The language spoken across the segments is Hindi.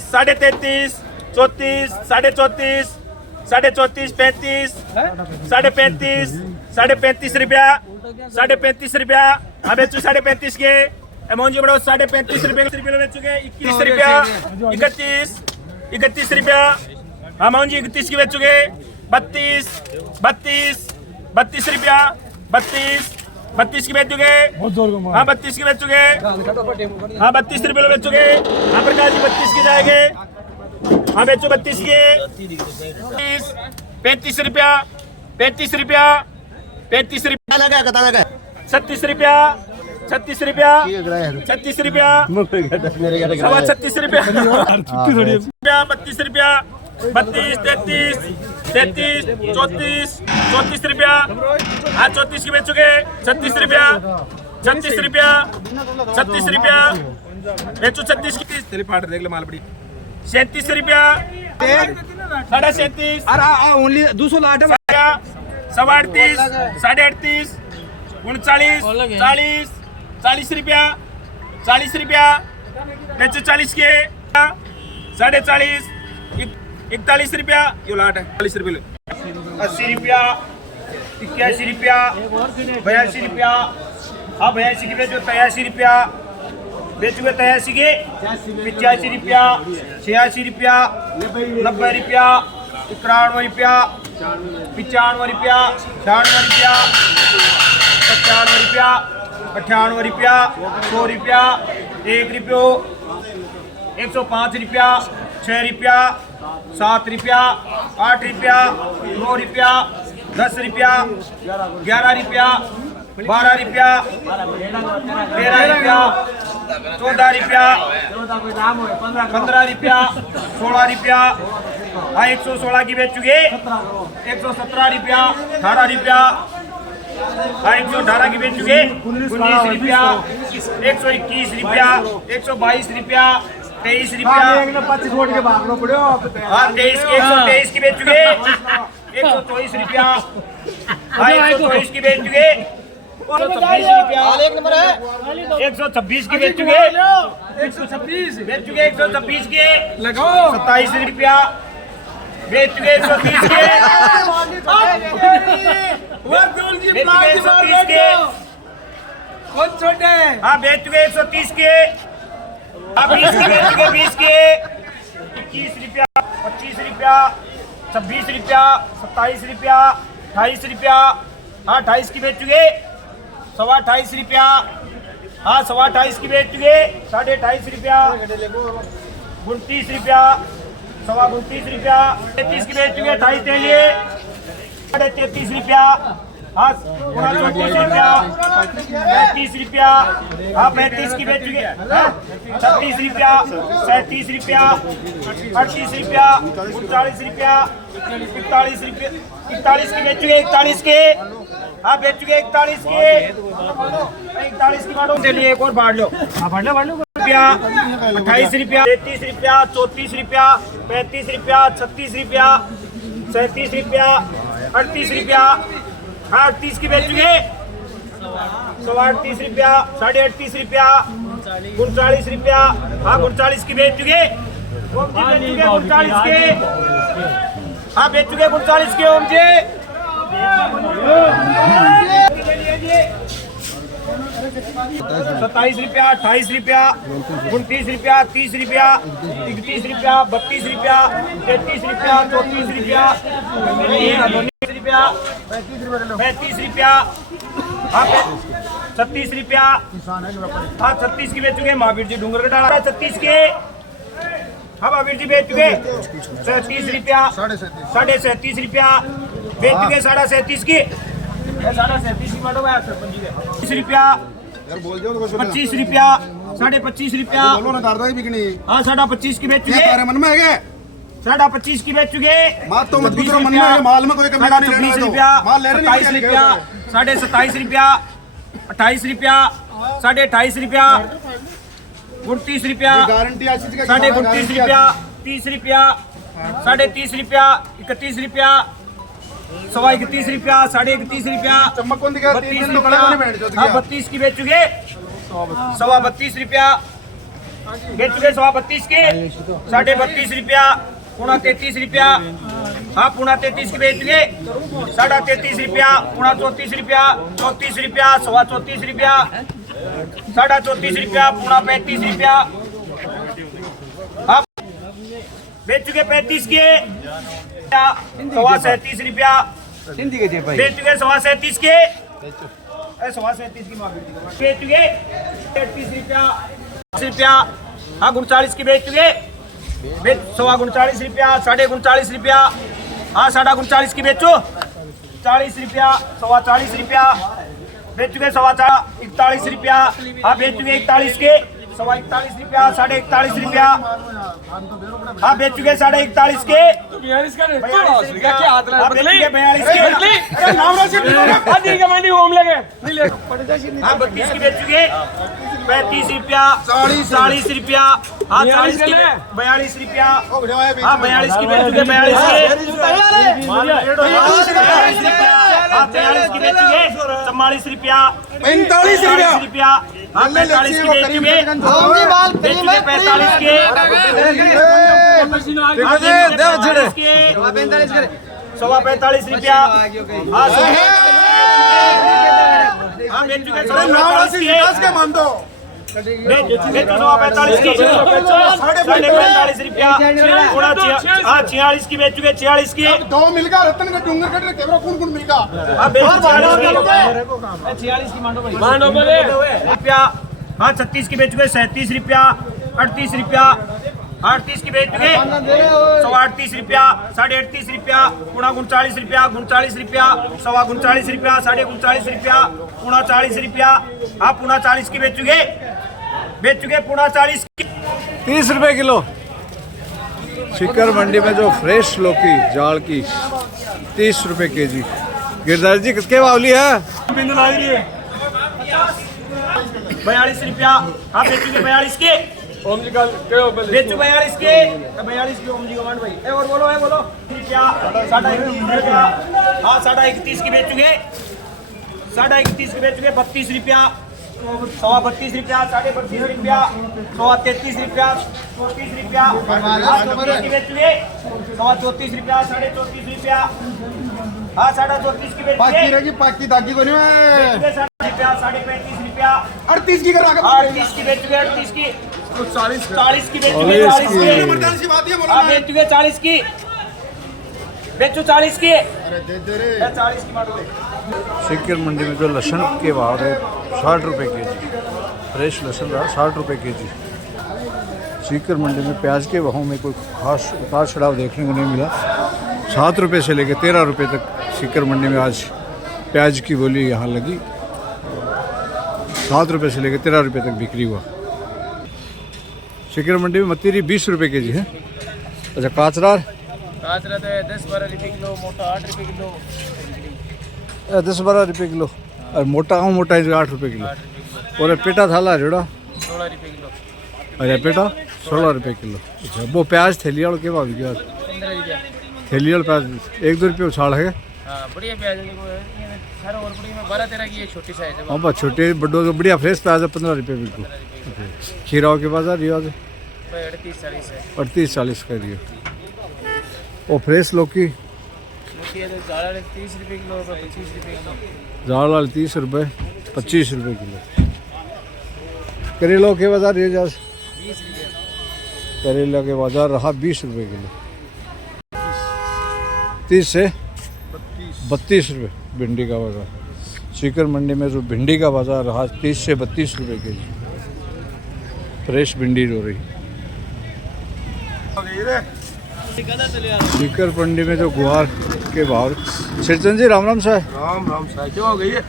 साढ़े 33, 34, साढ़े 34, साढ़े 34, 35, साढ़े 35, साढ़े 35 रुपया, साढ़े 35 रुपया। हाँ बेचू साढ़े 35 के अमाउंट बढ़ो, साढ़े 35 रुपये बेचोगे। 21 रुपया, 31, 31 रुपया। अमाउंट 31 की बेचोगे। 32, 32, 32 रुपया, 32, 32 की बेचोगे। हाँ 32 की बेचोगे। हाँ 32 रुपये बेचोगे। हाँ प्रकाश जी 32 की जाएंगे। हाँ बेचो 32 के। 35 रुपया, 35 रुपया, 35 रुपया, 36 रुपया, 36 रुपया, 36 रुपया, 36 रुपया, 32 रुपया, 32, 33, 33, 34, 34 रुपया। हाँ 34 की बेचोगे। 36 रुपया, 36 रुपया, 36 रुपया बेचो। 36 की तेरी फाट देख ले मालपड़ी। 37 रुपया, साढ़े 37, ओनली 200 38, साढ़े 38, 39, 40, 40 रुपया, 40 रुपया बेचो। 40 के, साढ़े 40, 41 रुपया, यो लाट है 40 रुपये। 80 रुपया, 81 रुपया, 82 रुपया। हाँ 82 की बेचो। 83 रुपया बेचोगे। 83 के 85 रुपया, 86 रुपया, 90 रुपया, 91 रुपया, 95 रुपया, 96 रुपया, 97 रुपया, 98 रुपया, 100 रुपया, 1 रुपयो, 105 रुपया, 6 रुपया, 7 रुपया, 8 रुपया, 9 रुपया, 10 रुपया, 11 रुपया, 12 रुपया, 13 रुपया, 14 रुपया, 15 रुपया, 16 रुपया। हाँ 116 की बेचोगे। 117 रुपया, 18 रुपया। हाँ 118 की बेचोगे। 19 रुपया, 121 रुपया, 122 रुपया, 23 रुपया। हाँ 123 की बेचोगे। 124 रुपया। हाँ 124 की बेचोगे। 126 रुपया, 126 की बेचोगे। 126 बेचोगे। 126 के लगाओ। 27 रुपया बेचोगे। 130 के 130 के। हाँ बेचोगे 130 के। हाँ 20 की बेचोगे। 20 के 21 रुपया, 25 रुपया, 26 रुपया, 27 रुपया, 28 रुपया। हाँ 28 की बेचोगे। 28.5 रुपया। हाँ 28.5 की बेचोगे। 28.5 रुपया, 29 रुपया, 29 रुपया। 33 की बेचोगे। 28 के लिए 33 रुपया। हाँ 34 रुपया, 35 रुपया। हाँ 35 की बेचोगे। 36 रुपया, 37 रुपया, 38 रुपया, 39 रुपया, 41 रुपया, 41 की बेचोगे। 41 के हाँ बेचोगे। 41 के 41 की बाटो चलिए एक और बांट लो। हाँ बांट लो रुपया। 28 रुपया, 33 रुपया, 34 रुपया, 35 रुपया, 36 रुपया, 37 रुपया, 38 रुपया। हाँ 38 की बेचोगे। 38 रुपया, 38.5 रुपया, 39 रुपया। हाँ 39 की बेचोगे। 39 के हाँ बेचोगे। 39 के ओम जी 27 रुपया, 28 रुपया, 29 रुपया, 30 रुपया, 31 रुपया, 32 रुपया, 33 रुपया, 34 रुपया, 29 रुपया, 35 रुपया, हाँ 36 रुपया। हाँ 36 की बेचोगे। महावीर जी डूंगर का डाला 36 के। हाँ महावीर जी बेचोगे। 37 रुपया, 37.5 रुपया बेचोगे। 37.5 की 37.5 की बाटो 30 रुपया, 25 रुपया, 25.5 रुपया। हाँ 25.5 की बेचोगे। 25.5 की बेचोगे। 26 रुपया, 27 रुपया, 27 रुपया, 27.5 रुपया, 28 रुपया, 28.5 रुपया, 29 रुपया, 29 रुपया, 30 रुपया, 30.5 रुपया, 31 रुपया, 31 रुपया, 31.5 रुपया, 32 रुपया। हाँ 32 की बेचोगे। 32 रुपया, बेच चुके 32 के 32.5 रुपया, 33 रुपया। हाँ 33 के बेच चुके 33.5 रुपया, 34 रुपया, 34 रुपया, 34 रुपया, 34 रुपया, 35 रुपया। हाँ बेच चुके 35 के 37 रुपया, बेच चुके 37 के 37 की मांग बेच चुके 38 रुपया। हाँ 39 की बेच चुके 39 रुपया, 39.5 रुपया। हाँ 39.5 की बेचो 40 रुपया, 40 रुपया। बेच चुके 41 रुपया। हाँ बेच चुके 41 के 41 रुपया, 41.5 रुपया। हाँ बेच चुके 41.5 के 42 के। हाँ 32 की बेच चुके 35 रुपया, 40 रुपया। हाँ 40 की 42 रुपया। हाँ 42 की बेच चुके 42 के 43 रुपया। हाँ 43 की बेच चुके 44 रुपया, 45 रुपया। हाँ 45 की बेच चुके 45 के 45 रुपया। हाँ बेच चुके 45 की 45 रुपया। हाँ 46 की बेच चुके 46 की। दो मिलकर रतन का डूंगर कट कैमरा कौन कौन मिलका। हाँ बेच 46 की मांडो रुपया। हाँ 36 की बेच चुके 37 रुपया, 38 रुपया। 38 की बेच चुके 38 रुपया, 38.5 रुपया, 39 रुपया, 39 रुपया, 39 रुपया, 39 रुपया, 39 रुपया। हाँ 39 की बेच चुके 39 की 30 रुपए किलो। सीकर मंडी में जो फ्रेश लौकी जाल की 30 रुपए केजी। गिरधारी जी किसके बावली है? 42 रुपया। हाँ बेच चुके 42 के बेच 42 के 42 की ओम जी कमांड भाई। और बोलो रुपया 31 रुपया। हाँ 31 की बेच चुके 31 की बेच चुके 32 रुपया, 32 रुपया, 32 रुपया, 33 रुपया, 34 रुपया। हाँ 34 की बेच चुके 34 रुपया, 34 रुपया। हाँ 34 की बेच चुके पाकी दागी को नहीं 35 रुपया। 38 की करा 38 की बेच चुके 38 की 40 की बेच चुके 40 की। हाँ बेच चुके 40 की बेचो 40 की। अरे दे रे 40 की मांडो। सीकर मंडी में जो लहसुन के भाव है 60 रुपए केजी। फ्रेश लहसुन रहा 60 रुपए केजी। सीकर मंडी में प्याज के भाव में कोई खास उतार चढ़ाव देखने को नहीं मिला। 7 रुपए से लेकर 13 रुपए तक सीकर मंडी में आज प्याज की बोली यहाँ लगी। 7 रुपए से लेकर 13 रुपए तक बिक्री हुआ। सीकर मंडी में मतीरी 20 रुपए केजी है। अच्छा काचरार 10-12 रुपये किलो, मोटा 8 रुपये किलो, 10-12 रुपए किलो। और मोटा मोटा 8 रुपए किलो। और पेटा थाला जोड़ा 16 रुपये किलो, अरे पेटा 16 रुपए किलो। अच्छा वो प्याज थैली वाला के भाव की 15 रुपया। थैली वाला प्याज 1-2 रुपये उछाड़ है। हाँ बढ़िया प्याज है, सारा और बड़ी में 12-13 की है, छोटी साइज है। हाँ बस छोटे बड़ों तो बढ़िया फ्रेश प्याज है 15 रुपये बिल्कुल। खीराओं के बाजार रिवाज 38-40 है। 38-40 का रियो। और फ्रेश लौकी 30 रुपये किलो, 25 रुपये किलो। झाड़ लाल 30 रुपये 25 रुपये किलो। करेलों के बाजार ये जा 20 रुपये। करेला के बाजार रहा 20 रुपये किलो। 30 से 32 रुपये भिंडी का बाजार। सीकर मंडी में जो भिंडी का बाजार रहा 30 से 32 रुपये केजी। फ्रेश भिंडी हो रही। सीकर मंडी में जो गुआर के भाव सिरचंद जी राम राम साहब। राम साहब क्या हो गई है?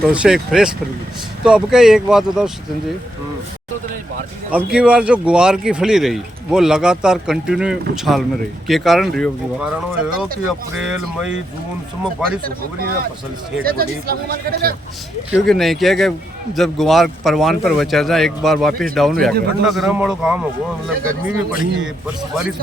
तो उससे एक फ्रेश फली। तो अब क्या एक बात बताओ सिरचंद जी, अब की बार जो गुआर की फली रही वो लगातार कंटिन्यू उछाल में रही, के कारण रही होगी बात? कारण हो कि अप्रैल मई जून सब बारिश हो गई है, फसल सेट हो गई। क्योंकि नहीं क्या कि जब गुआर परवान पर बचा जाए एक बार वापस डाउन हो जाएगा। ठंडा गर्म वालों काम हो गया, मतलब गर्मी भी पड़ी है,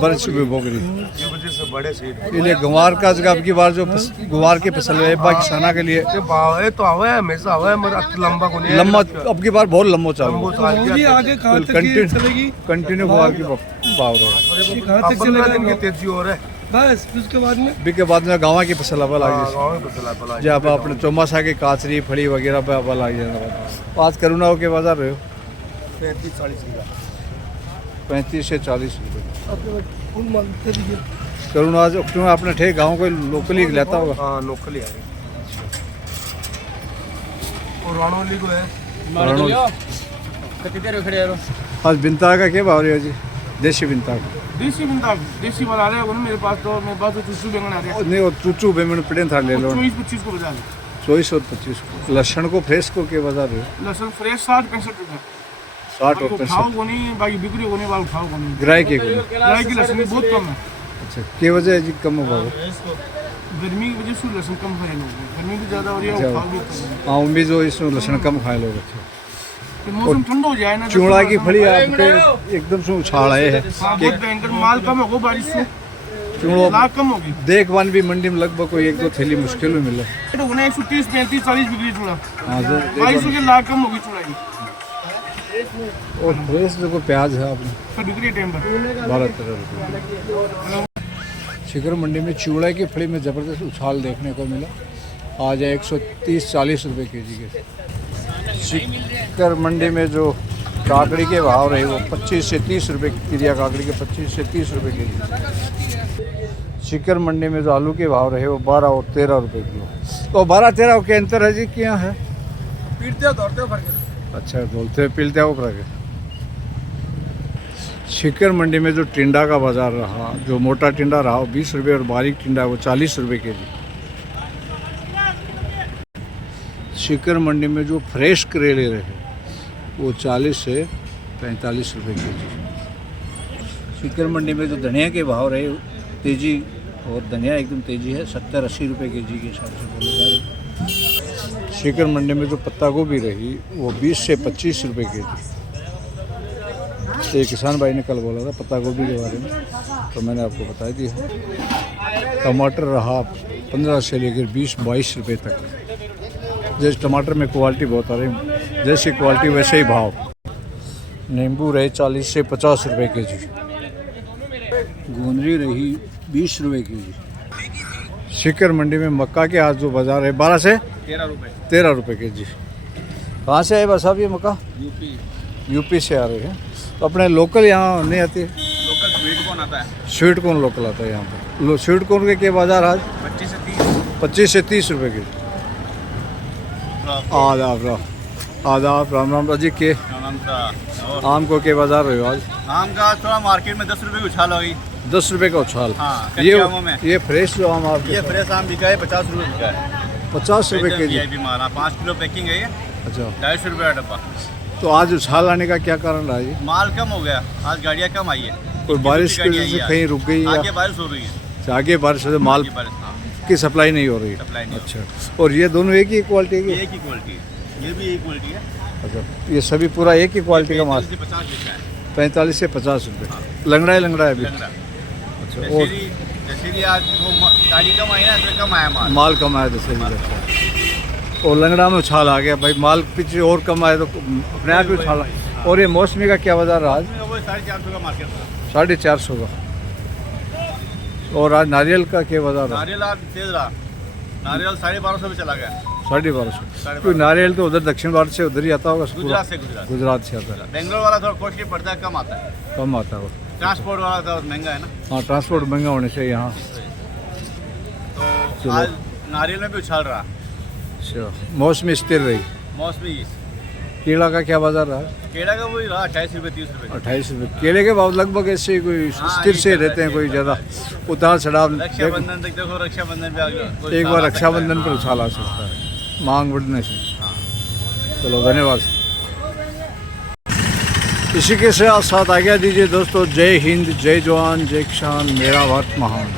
बारिश भी भोग रही की वजह से बड़े सेट। इसलिए गुआर का जगह अब की बार जो गुआर की फसल है पाकिस्ताना के लिए भाव है तो हवा है, हमेशा हवा है, मगर लंबा को नहीं लंबा अब की बार बहुत लंबा चालू। आगे कहाँ तक ये चलेगी? कंटिन्यू भाव की भाव रहे। ये कहाँ तक चलेगा? दिन की तेजी हो रहा है। बस उसके बाद में बी के बाद में गाँव की फसल अब हाँ, लगी गाँव में फसल है, भला। जब अपने चौमासा की काचरी फड़ी वगैरह पे अब लग जाएगा। आज करुणाओं के बाजार रहे हो 35-40 की 35 से 40 रुपये अपने फूल माल दे दीजिए। करुणा जो क्यों अपने ठेक गाँव को लोकली लेता होगा। हाँ, लोकल ही आ रही। और राणोली को है कितनी देर खड़े यारो आज बिनता का क्या भाव रही है जी? देसी बिनता का देसी वाला आ रहे हो ना मेरे पास तो चूचू बैंगन आ रहे हैं नहीं, वो चूचू बेमन पड़े था ले लो 24-25 को बजा 24 और 25 को। लहसुन को फ्रेश को के बाजार रहे हो लहसुन फ्रेश 60-65 रुपये 60 और 65 खाओ को नहीं बाकी बिक्री को नहीं बाल खाओ को नहीं ग्राय के को। किराए की लहसुन भी बहुत कम है अच्छा के वजह है जी कम होगा वो? गर्मी की वजह से लहसुन कम खाए लोग गर्मी भी ज़्यादा हो रही है और खाओ भी कम है। हाँ उम्मीद हो इसमें लहसुन कम खाए लोग। अच्छा तो मौसम ठंडा हो जाए ना चूड़ा की फड़ी आपके एकदम से उछाल आए हैं हाँ, बहुत भयंकर माल कम होगा बारिश से चूड़ो लाख कम होगी देखभाल भी मंडी में लगभग कोई 1-2 थैली मुश्किल में मिले। 130, 35, 40 बिक्री चूड़ा हाँ जी 2200 के लाख कम होगी चूड़ा की और फ्रेश जो प्याज है आपने तो बिक्री टाइम पर 12-13 रुपये। शिखर मंडी में चूड़ा की फड़ी में ज़बरदस्त उछाल देखने को मिला। आज है 130-40 रुपये केजी के। शिखर मंडी में जो काकड़ी के भाव रहे वो 25 से 30 रुपये क्रिया काकड़ी के 25 से 30 रुपये केजी। शिखर मंडी में जो आलू के भाव रहे वो 12 और 13 रुपये किलो। तो 12-13 के अंतर है जी क्या है? पीटते दौड़ते फर्क अच्छा बोलते पीलते हो ऊपर के। शिखर मंडी में जो टिंडा का बाजार रहा, जो मोटा टिंडा रहा वो 20 रुपये और बारीक टिंडा वो 40 रुपये केजी। शिखर मंडी में जो फ्रेश करेले रहे वो 40 से 45 रुपये केजी। शिखर मंडी में जो धनिया के भाव रहे तेजी और धनिया एकदम तेजी है 70-80 रुपये केजी के हिसाब से बोले जा रहे। शिखर मंडी में जो पत्ता गोभी रही वो 20 से 25 रुपये केजी। एक किसान भाई ने कल बोला था पत्ता गोभी के बारे में तो मैंने आपको बता दिया। टमाटर रहा 15 से लेकर 20-22 रुपये तक। जैसे टमाटर में क्वालिटी बहुत आ रही, जैसी क्वालिटी वैसे ही भाव। नींबू रहे 40 से 50 रुपये केजी। गोंदली रही 20 रुपये केजी। शिखर मंडी में मक्का के आज जो बाजार है 12 से 13 रुपये केजी। कहाँ से है बस आप ये मक्का? यूपी से आ रहे हैं। तो अपने लोकल यहाँ नहीं आती? लोकल स्वीट कौन आता है स्वीट कॉर्न लोकल आता है यहाँ पर। स्वीट कॉर्न के बाजार आज 25 से 30 रुपये केजी। आदाब राम राम जी के आम को के बाजार रहे हो आज? आम का थोड़ा मार्केट में 10 रुपये की उछाल होगी। 10 रुपये का उछाल। हाँ, कच्चे आमों में। ये फ्रेश जो आम आपके ये फ्रेश आम बिका है 50 रुपये बिका है। 50 रुपये केजी। VIP माल 5 किलो पैकिंग है ये अच्छा 250 रुपये का डब्बा। तो आज उछाल आने का क्या कारण रहा ये? माल कम हो गया, आज गाड़ियाँ कम आई है। कोई बारिश की वजह से कहीं रुक गई या आगे बारिश हो रही है। आगे बारिश से माल आगे बारिश, हाँ, की सप्लाई नहीं हो रही है? सप्लाई नहीं हो अच्छा और ये दोनों एक ही क्वालिटी रही। के? एक ही क्वालिटी है, ये भी एक क्वालिटी है। अच्छा ये सभी पूरा एक ही क्वालिटी का माल? 45 से 50 बिका है। 45 से 50 रुपये। लंगड़ा है अभी? लंगड़ा। अच्छा और जैसे आज वो गाड़ी कम आई ना तो कम आया माल। माल कम आया जैसे और लंगड़ा में उछाल आ गया भाई। माल पीछे और कम आया तो अपने आप ही उछाल। और ये मौसमी का क्या बाजार रहा आज? वो 450 का मार्केट था। 450 का। और आज नारियल का क्या बाजार रहा? नारियल आज तेज रहा, नारियल 1250 पे चला गया। 1250। क्योंकि नारियल तो उधर दक्षिण भारत से उधर ही आता होगा। गुजरात से गुजरात से आता है। बेंगलोर वाला थोड़ा कॉस्टली पड़ता है, कम आता है। कम आता है। ट्रांसपोर्ट वाला तो महंगा है ना। हाँ ट्रांसपोर्ट महंगा होने से यहाँ। तो आज नारियल में भी उछाल रहा। अच्छा मौसमी स्थिर रही। मौसमी केला का क्या बाजार रहा? केला का वही रहा 28 रुपये 30 रुपये। 28 रुपये। केले के भाव लगभग ऐसे ही कोई हाँ, स्थिर से रहते हैं, कोई ज़्यादा उतार चढ़ाव। रक्षाबंधन तक देखो, रक्षाबंधन भी आ गया। एक बार रक्षाबंधन पर उछाल आ सकता है मांग बढ़ने से। चलो धन्यवाद। इसी के साथ आज्ञा दीजिए दोस्तों। जय हिंद, जय जवान, जय किसान, मेरा भारत महान।